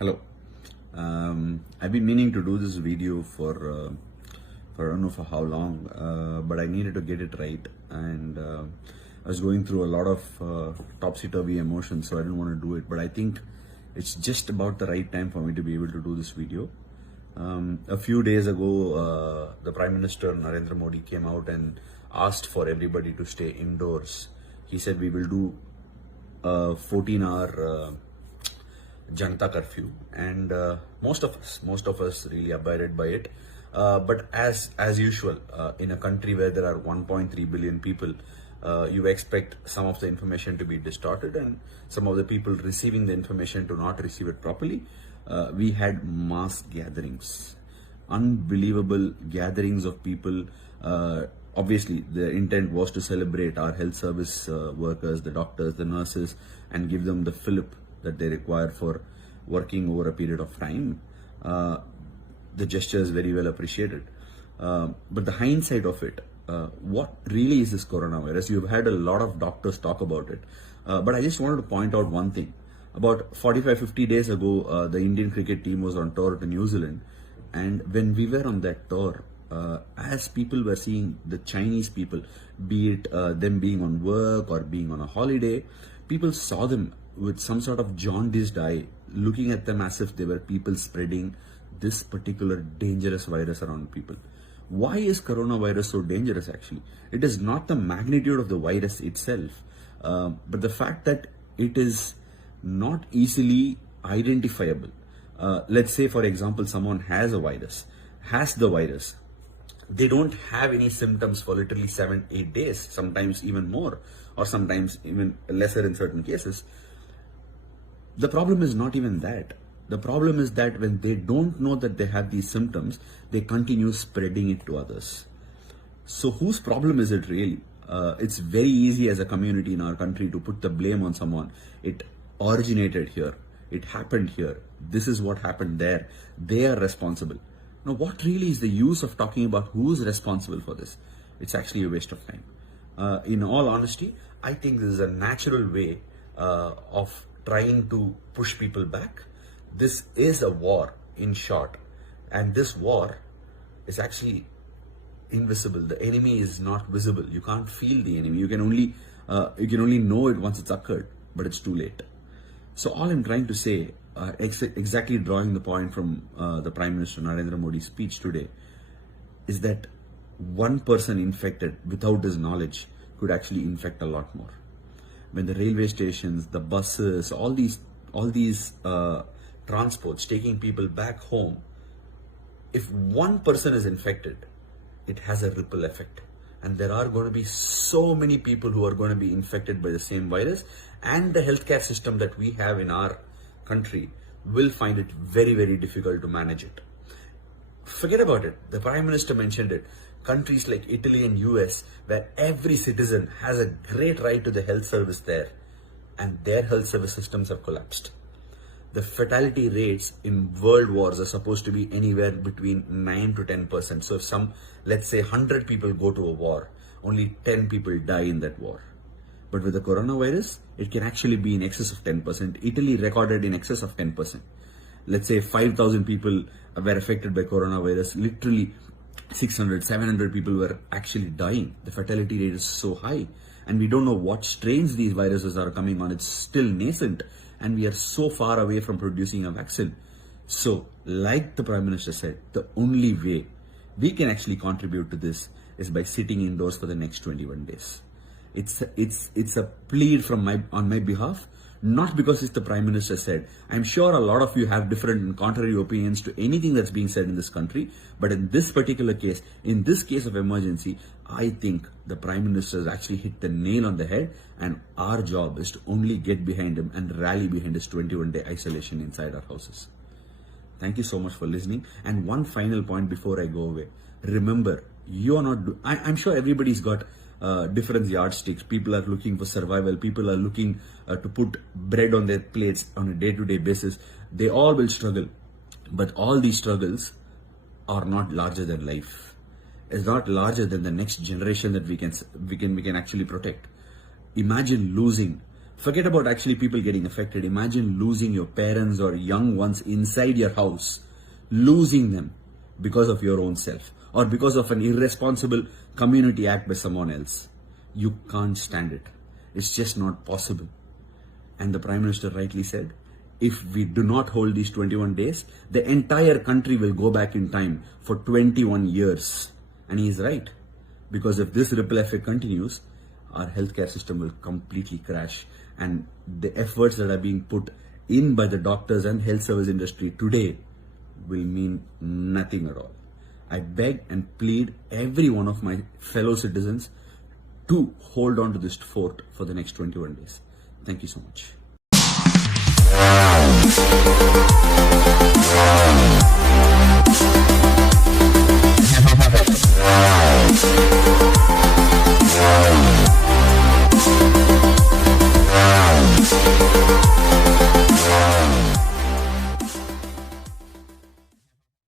Hello. I've been meaning to do this video for I don't know for how long, but I needed to get it right, and I was going through a lot of topsy-turvy emotions, so I didn't want to do it. But I think it's just about the right time for me to be able to do this video. A few days ago, the Prime Minister Narendra Modi came out and asked for everybody to stay indoors. He said we will do a 14-hour Janata curfew, and most of us really abided by it. But as usual, in a country where there are 1.3 billion people, you expect some of the information to be distorted and some of the people receiving the information to not receive it properly. We had mass gatherings, unbelievable gatherings of people. Obviously, the intent was to celebrate our health service workers, the doctors, the nurses, and give them the fillip that they require for working over a period of time. The gesture is very well appreciated. But the hindsight of it, what really is this coronavirus? You've had a lot of doctors talk about it. But I just wanted to point out one thing. About 45-50 days ago, the Indian cricket team was on tour to New Zealand. And when we were on that tour, as people were seeing the Chinese people, be it them being on work or being on a holiday, people saw them with some sort of jaundiced eye, looking at them as if they were people spreading this particular dangerous virus around people. Why is coronavirus so dangerous actually? It is not the magnitude of the virus itself, but the fact that it is not easily identifiable. Let's say, for example, someone has the virus. They don't have any symptoms for literally 7-8 days, sometimes even more, or sometimes even lesser in certain cases. The problem is not even that. The problem is that when they don't know that they have these symptoms, they continue spreading it to others. So whose problem is it really? It's very easy as a community in our country to put the blame on someone. It originated here. It happened here. This is what happened there. They are responsible. Now, what really is the use of talking about who's responsible for this? It's actually a waste of time. In all honesty, I think this is a natural way of trying to push people back. This is a war, in short, and this war is actually invisible. The enemy is not visible. You can't feel the enemy. You can only know it once it's occurred, but it's too late. So all I'm trying to say, exactly drawing the point from the Prime Minister Narendra Modi's speech today, is that one person infected without his knowledge could actually infect a lot more. When the railway stations, the buses, all these transports taking people back home, if one person is infected, it has a ripple effect. And there are going to be so many people who are going to be infected by the same virus, and the healthcare system that we have in our country will find it very, very difficult to manage it. Forget about it. The Prime Minister mentioned it. Countries like Italy and US, where every citizen has a great right to the health service there, and their health service systems have collapsed. The fatality rates in world wars are supposed to be anywhere between 9 to 10%. So if let's say 100 people go to a war, only 10 people die in that war. But with the coronavirus, it can actually be in excess of 10%. Italy recorded in excess of 10%. Let's say 5,000 people were affected by coronavirus. Literally 600, 700 people were actually dying. The fatality rate is so high. And we don't know what strains these viruses are coming on. It's still nascent. And we are so far away from producing a vaccine. So, like the Prime Minister said, the only way we can actually contribute to this is by sitting indoors for the next 21 days. It's a plea on my behalf, not because it's the Prime Minister said. I'm sure a lot of you have different and contrary opinions to anything that's being said in this country. But in this particular case, in this case of emergency, I think the Prime Minister has actually hit the nail on the head, and our job is to only get behind him and rally behind his 21-day isolation inside our houses. Thank you so much for listening. And one final point before I go away. Remember, you're not... I'm sure everybody's got different yardsticks. People are looking for survival. People are looking to put bread on their plates on a day-to-day basis. They all will struggle. But all these struggles are not larger than life. Is not larger than the next generation that we can actually protect. Imagine losing Forget about actually people getting affected. Imagine losing your parents or young ones inside your house, losing them because of your own self or because of an irresponsible community act by someone else. You can't stand it. It's just not possible. And the Prime Minister rightly said, if we do not hold these 21 days, the entire country will go back in time for 21 years. And he is right. Because if this ripple effect continues, our healthcare system will completely crash. And the efforts that are being put in by the doctors and health service industry today will mean nothing at all. I beg and plead every one of my fellow citizens to hold on to this fort for the next 21 days. Thank you so much.